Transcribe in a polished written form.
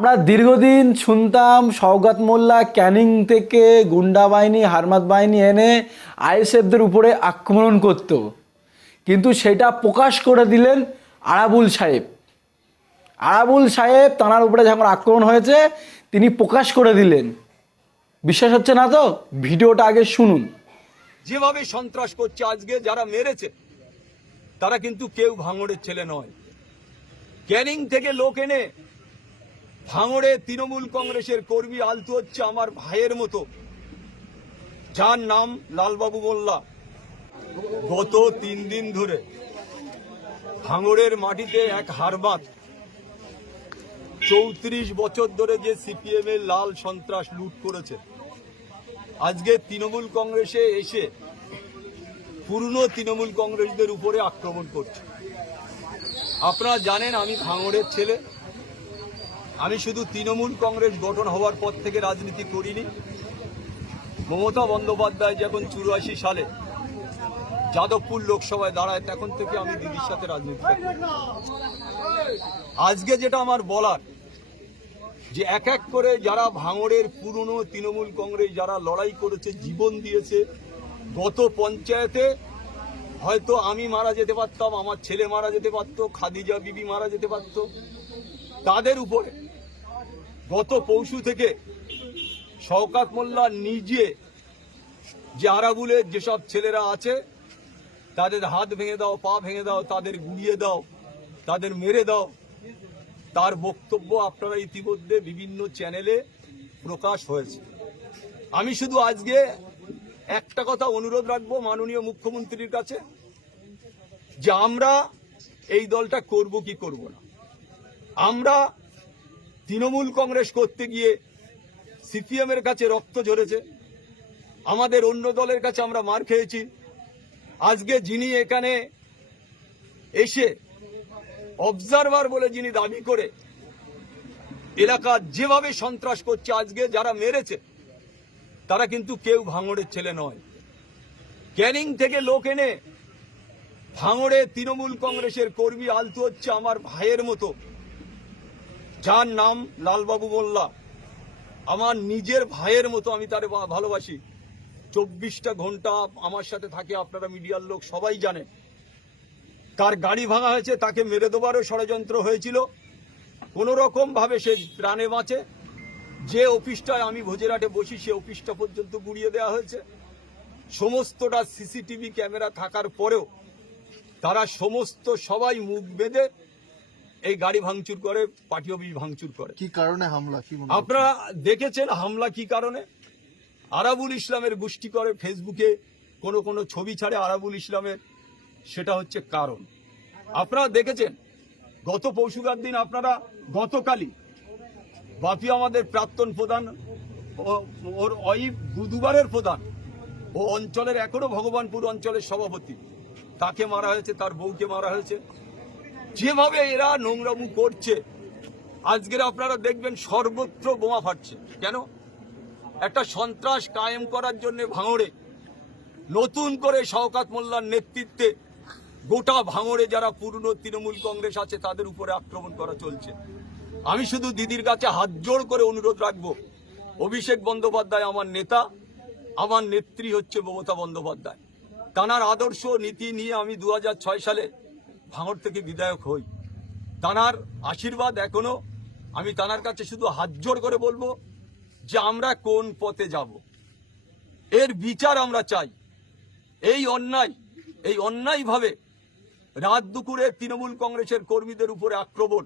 আমরা দীর্ঘদিন শুনতাম শওকত মোল্লা ক্যানিং থেকে গুন্ডা বাহিনী হারমাত বাহিনী এনে আইএসএফদের উপরে আক্রমণ করত, কিন্তু সেটা প্রকাশ করে দিলেন আরাবুল সাহেব। আরাবুল সাহেব তাঁর উপরে যখন আক্রমণ হয়েছে তিনি প্রকাশ করে দিলেন। বিশ্বাস হচ্ছে না তো? ভিডিওটা আগে শুনুন। যেভাবে সন্ত্রাস করছে আজকে যারা মেরেছে তারা কিন্তু কেউ ভাঙড়ের ছেলে নয়। ক্যানিং থেকে লোক এনে ভাঙড়ে তৃণমূল কংগ্রেসের কর্মী আলতু হচ্ছে আমার ভাইয়ের মতো, যার নাম লালবাবু মোল্লা। গত 3 দিন ধরে ভাঙড়ের মাটিতে এক হারবাত 34 বছর ধরে যে সিপিএম এর লাল সন্ত্রাস লুট করেছে, আজকে তৃণমূল কংগ্রেসে এসে পুরনো তৃণমূল কংগ্রেসদের উপরে আক্রমণ করছে। আপনারা জানেন আমি ভাঙড়ের ছেলে, আমি শুধু তৃণমূল কংগ্রেস গঠন হওয়ার পর থেকে রাজনীতি করিনি। মমতা বন্দ্যোপাধ্যায় যখন 84 সালে যাদবপুর লোকসভায় দাঁড়ায় তখন থেকে আমি দিদির সাথে রাজনীতি করি। আজকে যেটা আমার বলার, যে এক এক করে যারা ভাঙড়ের পুরনো তৃণমূল কংগ্রেস যারা লড়াই করেছে, জীবন দিয়েছে, গত পঞ্চায়েতে হয়তো আমি মারা যেতে পারতাম, আমার ছেলে মারা যেতে পারত, খাদিজা বিবি মারা যেতে পারত, তাদের উপরে গত পরশু থেকে শওকত মোল্লা নিজে যে আরাবুলের যেসব ছেলেরা আছে তাদের হাত ভেঙে দাও, পা ভেঙে দাও, তাদের গুড়িয়ে দাও, তাদের মেরে দাও, তার বক্তব্য আপনারা ইতিমধ্যে বিভিন্ন চ্যানেলে প্রকাশ হয়েছে। আমি শুধু আজকে একটা কথা অনুরোধ রাখবো মাননীয় মুখ্যমন্ত্রীর কাছে, যে আমরা এই দলটা করব কি করব না। আমরা তৃণমূল কংগ্রেস করতে গিয়ে সিপিএম এর কাছে রক্ত ঝরেছে, আমাদের অন্য দলের কাছে আমরা মার খেয়েছি। আজকে যিনি এখানে এসে অবজারভার বলে যিনি দাবি করে এলাকা যেভাবে সন্ত্রাস করছে আজকে যারা মেরেছে তারা কিন্তু কেউ ভাঙড়ের ছেলে নয়। ক্যানিং থেকে লোক এনে ভাঙড়ে তৃণমূল কংগ্রেসের কর্মী আলতু হচ্ছে আমার ভাইয়ের মতো, যার নাম লালবাবু মোল্লা। আমার নিজের ভাইয়ের মতো, আমি তারে ভালোবাসি। 24টা ঘন্টা আমার সাথে থাকে, আপনারা মিডিয়ার লোক সবাই জানে। তার গাড়ি ভাঙা হয়েছে, তাকে মেরে দেবারও ষড়যন্ত্র হয়েছিল, কোনো রকম ভাবে সে প্রাণে বাঁচে। যে অফিসটায় আমি ভোজেরহাটে বসি সে অফিসটা পর্যন্ত গুড়িয়ে দেওয়া হয়েছে। সমস্তটা সিসিটিভি ক্যামেরা থাকার পরেও তারা সমস্ত সবাই মুখ বেঁধে এই গাড়ি ভাঙচুর করে, পার্টি অফিস ভাঙচুর করে। কি কারণে হামলা? কি মনে আপনারা দেখেছেন হামলা কি কারণে? আরাবুল ইসলামের গোষ্ঠী করে ফেসবুকে কোনো ছবি ছাড়ে আরাবুল ইসলামের, সেটা হচ্ছে কারণ। আপনারা দেখেছেন গত পরশুকার দিন, আপনারা গতকালই বাপি আমাদের প্রাক্তন প্রধান, ওর ওয়াইফ দুবারের প্রধান, ও অঞ্চলের এখনো ভগবানপুর অঞ্চলের সভাপতি, তাকে মারা হয়েছে, তার বউকে মারা হয়েছে। যেভাবে এরা নোংরামু করছে আজকের আপনারা দেখবেন সর্বত্র বোমা ফাটছে। কেন? একটা সন্ত্রাস কায়েম করার জন্য ভাঙড়ে নতুন করে শওকত মোল্লার নেতৃত্বে গোটা ভাঙড়ে যারা পুরনো তৃণমূল কংগ্রেস আছে তাদের উপরে আক্রমণ করা চলছে। আমি শুধু দিদির কাছে হাত জোড় করে অনুরোধ রাখবো, অভিষেক বন্দ্যোপাধ্যায় আমার নেতা, আমার নেত্রী হচ্ছে মমতা বন্দ্যোপাধ্যায়। তাঁর আদর্শ নীতি নিয়ে আমি 2006 সালে ভাঙড় থেকে বিধায়ক হই। তাঁর আশীর্বাদ এখনো, আমি তাঁর কাছে শুধু হাত জোড় করে বলবো যে আমরা কোন পথে যাব, এর বিচার আমরা চাই। এই অন্যায়ভাবে রাত দুপুরে তৃণমূল কংগ্রেসের কর্মীদের উপরে আক্রমণ,